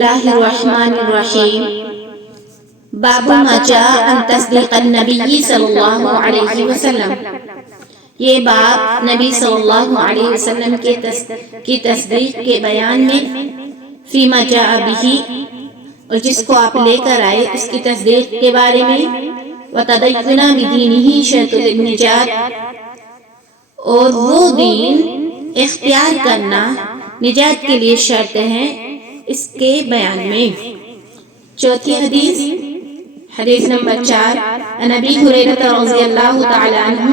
اللہ الرحمن الرحیم باب ما جاء عن تصدیق النبی صلی اللہ علیہ وسلم۔ یہ باب نبی صلی اللہ علیہ وسلم کی تصدیق کے بیان میں فیما جاء بہ، اور جس کو آپ لے کر آئے اس کی تصدیق کے بارے میں، وتدین بدینہ شرط النجات، اور وہ دین اختیار کرنا نجات کے لیے شرط ہے، اس کے بیان میں۔ چوتھی حدیث، حدیث نمبر 4، عن ابی ہریرہ رضی اللہ تعالی عنہ،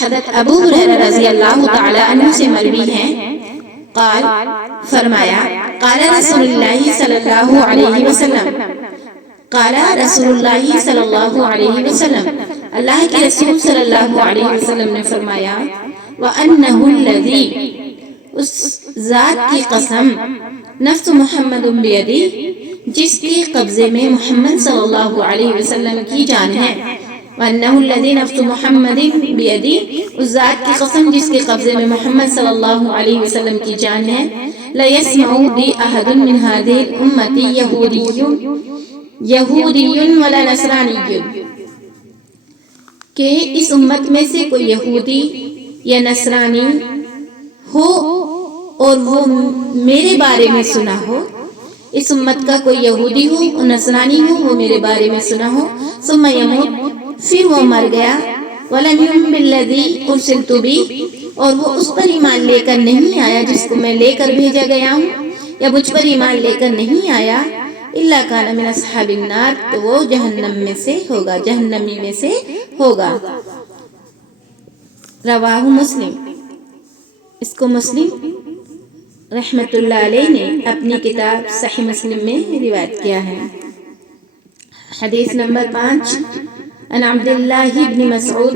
حضرت ابو ہریرہ رضی اللہ تعالی عنہ سے مروی ہے، قال، فرمایا، قال رسول اللہ صلی اللہ علیہ وسلم، قال رسول اللہ صلی اللہ علیہ وسلم، اللہ کے رسول صلی اللہ علیہ وسلم نے فرمایا، وَأَنَّهُ الَّذِي، اس ذات کی قسم، نفس محمد بیدی، جس کے قبضے میں محمد صلی اللہ علیہ وسلم کی جان ہے، وَأَنَّهُ الَّذِي نَفْسُ مُحَمَّدٍ بِيَدِهِ، اس ذات کی قسم جس کے قبضے میں محمد صلی اللہ علیہ وسلم کی جان ہے، لَيَسْمَعُ بِي أَحَدٌ مِّنْ هَذِهِ الْأُمَّةِ يَهُودِيٌّ وَلَا نَصْرَانِيٌّ، کہ اس امت میں سے کوئی یہودی یا نصرانی ہو اور وہ میرے بارے میں سنا ہو، اس امت کا کوئی یہودی ہو اور نصرانی ہو، وہ میرے بارے میں سنا ہو، ثم يموت، پھر وہ مر گیا، ولم يؤمن بالذي ارسلت به، اور وہ اس پر ایمان لے کر نہیں آیا جس کو میں لے کر بھیجا گیا ہوں، یا مجھ پر ایمان لے کر نہیں آیا، الا كان من اصحاب النار، تو وہ جہنم میں سے ہوگا، جہنمی میں سے ہوگا۔ رواہ مسلم، اس کو مسلم رحمت اللہ علیہ نے اپنی کتاب صحیح مسلم میں روایت کیا ہے۔ حدیث نمبر 5، عن عبداللہ بن مسعود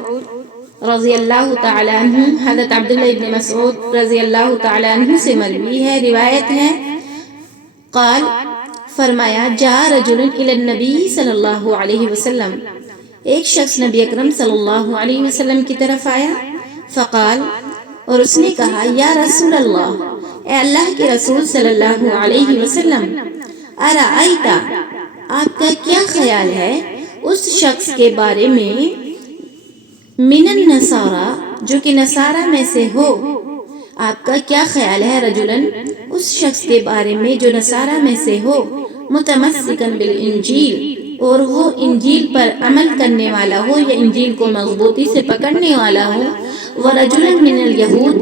رضی اللہ تعالی عنہ، حضرت عبداللہ بن مسعود رضی اللہ تعالی عنہ سے مروی ہے، روایت ہے، قال، فرمایا، جاء رجل الی النبی صلی اللہ علیہ وسلم، ایک شخص نبی اکرم صلی اللہ علیہ وسلم کی طرف آیا، فقال، اور اس نے کہا، یا رسول اللہ، اے اللہ کے رسول صلی اللہ علیہ وسلم، ارأیت، آپ کا کیا خیال ہے اس شخص کے بارے میں، من النصارى، جو کہ نصارہ میں سے ہو، آپ کا کیا خیال ہے، رجلاً، اس شخص کے بارے میں جو نصارہ میں سے ہو، متمسکاً بالانجیل، اور وہ انجیل پر عمل کرنے والا ہو یا انجیل کو مضبوطی سے پکڑنے والا ہو، ورجلاً من الیہود،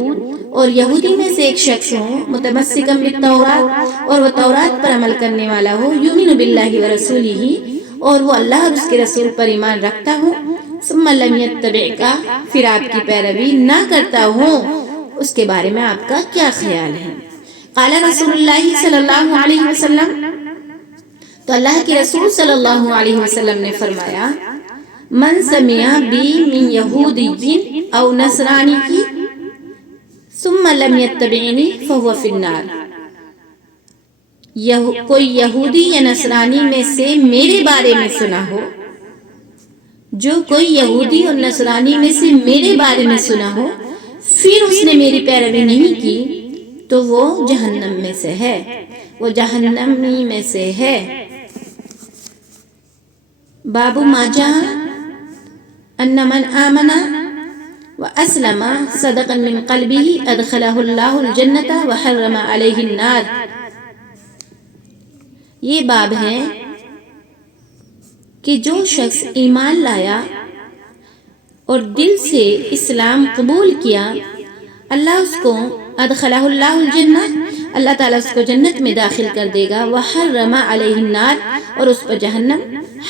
اور یہودی میں سے ایک شخص ہو، متمسکاً بالتورات، اور وہ تورات پر عمل کرنے والا ہو، یؤمن باللہ ورسولہ، اور وہ اللہ اور اس کے رسول پر ایمان رکھتا ہو، ثم لم یتبعک، پھر آپ کی پیروی نہ کرتا ہو، اس کے بارے میں آپ کا کیا خیال ہے؟ قال رسول اللہ صلی اللہ علیہ وسلم، تو اللہ کے رسول صلی اللہ علیہ وسلم نے فرمایا، من سمع بی من یہودی او نصرانی ثم لم یتبعنی فہو فی النار، کوئی یہودی یا نصرانی میں سے میرے بارے میں سنا ہو، جو کوئی یہودی اور نصرانی میں سے میرے بارے میں سنا ہو، پھر اس نے میری پیروی نہیں کی، تو وہ جہنم میں سے ہے، وہ جہنمی میں سے ہے۔ باب ما جاء ان من آمن واسلم صدقا من قلبه ادخلہ اللہ الجنۃ وحرم علیہ النار، یہ باب ہے کہ جو شخص ایمان لایا اور دل سے اسلام قبول کیا، اللہ اس کو ادخلہ اللہ الجنہ، اللہ تعالیٰ اس کو جنت میں داخل کر دے گا، وحرم علیہ النار، اور اس پر جہنم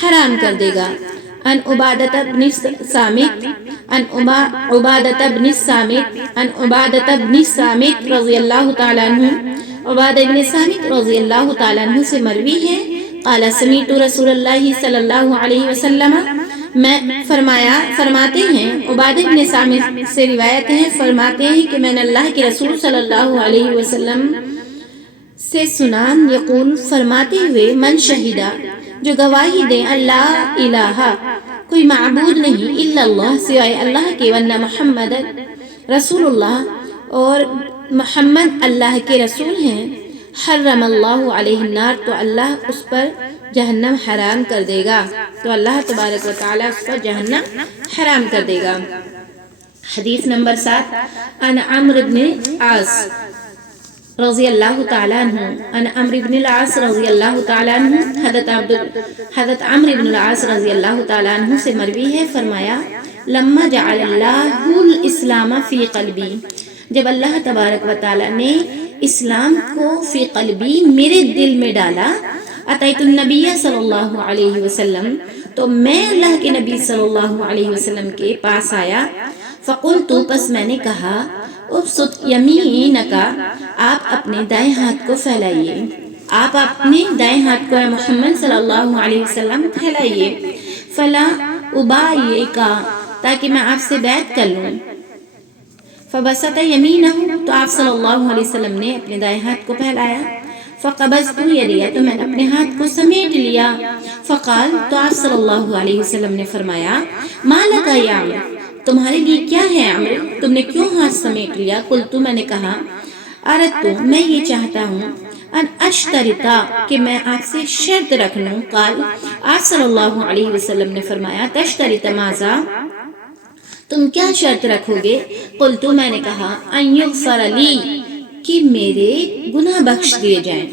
حرام کر دے گا۔ عن عبادۃ بن الصامت رضی اللہ تعالی عنہ، عبادہ بن صامت رضی اللہ تعالی عنہ سے مروی ہے، قال سمعت رسول اللہ صلی اللہ علیہ وسلم، میں فرماتے ہیں، عبادہ بن صامت سے روایت ہے، فرماتے ہیں کہ میں نے اللہ کے رسول صلی اللہ علیہ وسلم سے سنا، یقول، فرماتے ہوئے، من شہیدہ، جو گواہی دے، اللہ الہ، کوئی معبود نہیں، الا اللہ، سوائے اللہ کے، وان محمد رسول اللہ، اور محمد اللہ کے رسول ہیں، حرم اللہ علیہ النار، تو اللہ اس پر جہنم حرام کر دے گا، تو اللہ تبارک و تعالیٰ اس پر جہنم حرام کر دے گا۔ حدیث نمبر 7، عن عمرو بن عاص رضی اللہ تعالیٰ عنہ، عن عمرو بن العاص رضی اللہ تعالیٰ عنہ، حضرت عمرو بن العاص رضی اللہ تعالیٰ عنہ سے مروی ہے، فرمایا لما جعل اللہ الاسلام فی قلبی، جب اللہ تبارک و تعالیٰ نے اسلام کو فی قلبی میرے دل میں ڈالا، اتیت النبی صلی اللہ علیہ وسلم، تو میں اللہ کے نبی صلی اللہ علیہ وسلم کے پاس آیا، فقلت، پس میں نے کہا، ابسط یمینک، آپ اپنے دائیں ہاتھ کو پھیلائیے، آپ اپنے دائیں ہاتھ کو اے محمد صلی اللہ علیہ وسلم پھیلائیے، فلا ابایعک، تاکہ میں آپ سے بیعت کر لوں، فبسط یمینہ، تو آپ صلی اللہ علیہ وسلم نے اپنے دائیں ہاتھ کو پھیلایا، فقبضت یدی، تو میں نے اپنے ہاتھ کو سمیٹ لیا، فقال، تو آپ صلی اللہ علیہ وسلم نے فرمایا، ما لک یا عمرو، تمہارے لیے کیا ہے عمرو، تم نے کیوں ہاتھ سمیٹ لیا؟ قلت، میں نے کہا، اردت، میں یہ چاہتا ہوں، ان اشترطا، کہ میں آپ سے شرط رکھ لوں، قال، آپ صلی اللہ علیہ وسلم نے فرمایا، تشترط ماذا، تم کیا شرط رکھو گے؟ قلت، میں نے کہا، ان یغفر لی، کہ میرے گناہ بخش دیے جائیں،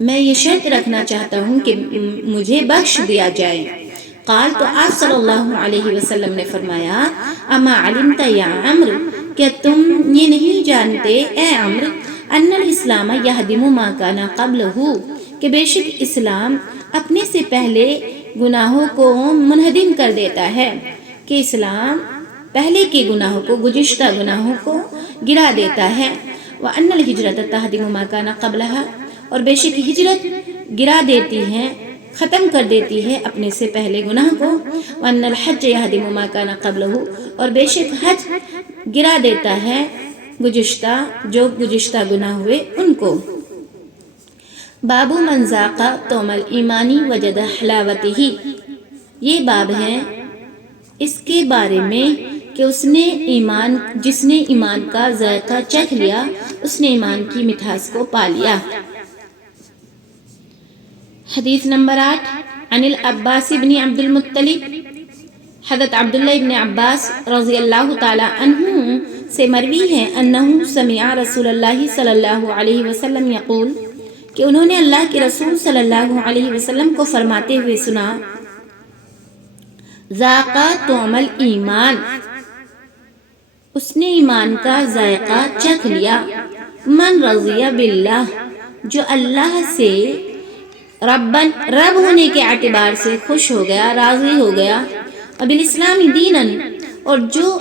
میں یہ شرط رکھنا چاہتا ہوں کہ مجھے بخش دیا جائے، قال، تو آپ صلی اللہ علیہ وسلم نے فرمایا، اما علمت یا عمرو، کیا تم یہ نہیں جانتے اے عمرو، ان الاسلام یہدم ما کان قبلہ، کہ بے شک اسلام اپنے سے پہلے گناہوں کو منہدم کر دیتا ہے، کہ اسلام پہلے کے گناہوں کو، گزشتہ گناہوں کو گرا دیتا ہے، وان الہجرۃ تہدم ما کان قبلہا، اور بے شک ہجرت گرا دیتی ہے، ختم کر دیتی ہے اپنے سے پہلے گناہ کو، وان الحج یہدم ما کان قبلہ، اور بے شک حج گرا دیتا ہے جو گزشتہ گناہ ہوئے ان کو۔ باب من ذاق طعم الایمان وجد حلاوتہ، یہ باب ہے اس کے بارے میں کہ جس نے ایمان کا ذائقہ چکھ لیا، اس نے ایمان کی مٹھاس کو پا لیا۔ حدیث نمبر 8، عن العباس بن عبد المطلب، حضرت عبداللہ ابن عباس رضی اللہ تعالی عنہ سے مروی ہے، انہ سمع رسول اللہ صلی اللہ علیہ وسلم یقول، کہ انہوں نے اللہ کے رسول صلی اللہ علیہ وسلم کو فرماتے ہوئے سنا، ذاق طعم الایمان، اس نے ایمان کا ذائقہ چکھ لیا، من رضی باللہ، جو اللہ سے رب ہونے کے اعتبار سے خوش ہو گیا، راضی ہو گیا، وبالاسلام دینا، اور جو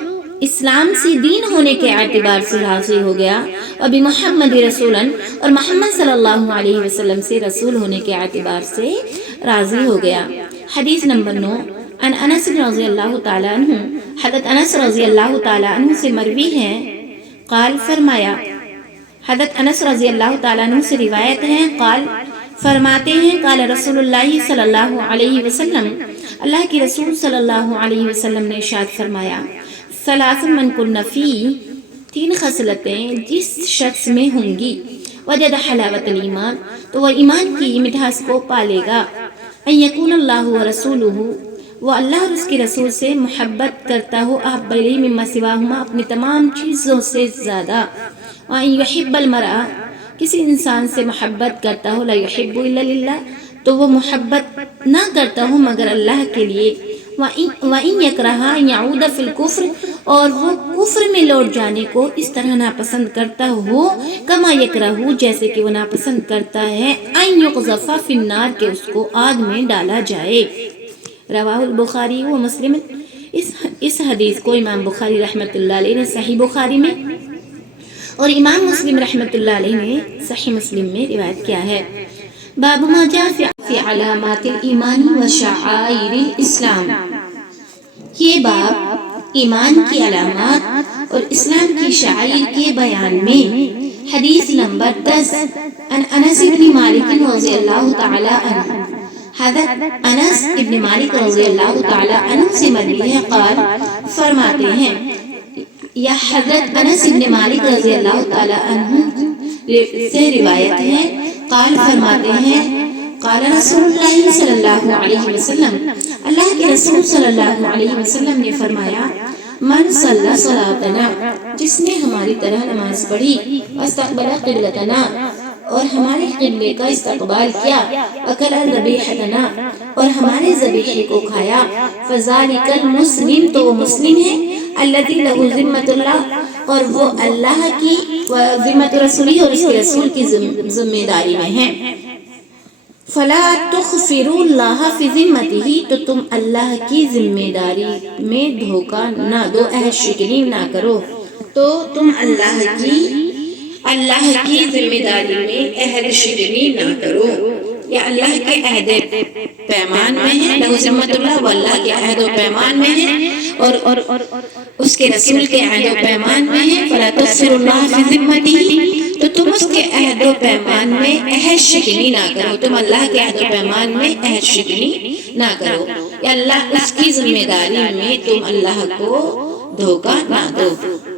اسلام سے دین ہونے کے اعتبار سے راضی ہو گیا، وبمحمد رسولا، اور محمد صلی اللہ علیہ وسلم سے رسول ہونے کے اعتبار سے راضی ہو گیا۔ حدیث نمبر 9، عن انس رضی اللہ تعالی عنہ، حضرت انس رضی اللہ تعالی عنہ سے مروی ہے، قال، فرمایا، حضرت انس رضی اللہ تعالی عنہ سے روایت ہے، قال، فرماتے ہیں، قال رسول اللہ صلی اللہ علیہ وسلم، اللہ کے رسول صلی اللہ علیہ وسلم نے ارشاد فرمایا، ثلاث من کن فی، 3 خصلتیں جس شخص میں ہوں گی، وجد حلاوت الایمان، تو وہ ایمان کی مٹھاس کو پالے گا، ان یکون اللہ ورسولہ، وہ اللہ اور اس کے رسول سے محبت کرتا ہو، احب الیہ مما سواہما، اپنی تمام چیزوں سے زیادہ، وان یحب المرء، کسی انسان سے محبت کرتا ہو، لا یحب الا للہ، تو وہ محبت نہ کرتا ہو مگر اللہ کے لیے، وَإِن يَكْرَهَا أَن يَعُودَ فِي الْكُفْرِ، اور وہ کفر میں لوٹ جانے کو اس طرح ناپسند کرتا ہو، کما یکرہو، جیسے کہ وہ ناپسند کرتا ہے، أَن يُقْذَفَ فِي النَّارِ، کہ اس کو آگ میں ڈالا جائے۔ رواہ البخاری و مسلم، اس حدیث کو امام بخاری رحمۃ اللہ علیہ نے صحیح بخاری میں اور امام مسلم رحمۃ اللہ علیہ نے صحیح مسلم میں روایت کیا ہے۔ باب ما جاء فی علامات الایمان و شعائر الاسلام، یہ باب ایمان کی علامات اور اسلام کی شعائر کے بیان میں۔ حدیث نمبر 10، عن انس بن مالک رضی اللہ تعالی عنہ، حضرت انس ابن مالک رضی اللہ تعالی عنہ سے مروی ہے، قال، فرماتے ہیں، یا حضرت انس ابن مالک رضی اللہ تعالی عنہ سے روایت ہے، قال فرماتے ہیں قال رسول اللہ صلی اللہ علیہ وسلم، اللہ کے رسول صلی اللہ علیہ وسلم نے فرمایا، من صلی صلاتنا، جس نے ہماری طرح نماز پڑھی، واستقبل قبلتنا، اور ہمارے قبلے کا استقبال کیا، اکل ذبیحتنا، اور ہمارے ذبیحے کو کھایا، فذالک المسلم، تو وہ مسلم ہے، الذی لہ ذمۃ اللہ، اور وہ اللہ کی ذمۃ رسولی اور اس کے رسول کی ذمہ داری میں ہے، فلا تخفروا اللہ فی ذمتہ، تو تم اللہ کی ذمہ داری میں دھوکہ نہ دو، عہد شکنی نہ کرو، تو تم اللہ کی ذمہ داری میں عہد شکنی نہ کرو، یا اللہ کے عہد پیمان میں ہے، لہو ذمۃ اللہ، وہ اللہ کے عہد و پیمان میں ہے، اور اس کے رسول کے عہد و پیمان میں ہے، فلا تخفروا اللہ فی ذمتہ، تو تم اس کے عہد و پیمان میں عہد شکنی نہ کرو، تم اللہ کے عہد و پیمان میں عہد شکنی نہ کرو، یا اللہ اس کی ذمہ داری میں تم اللہ کو دھوکہ نہ دو۔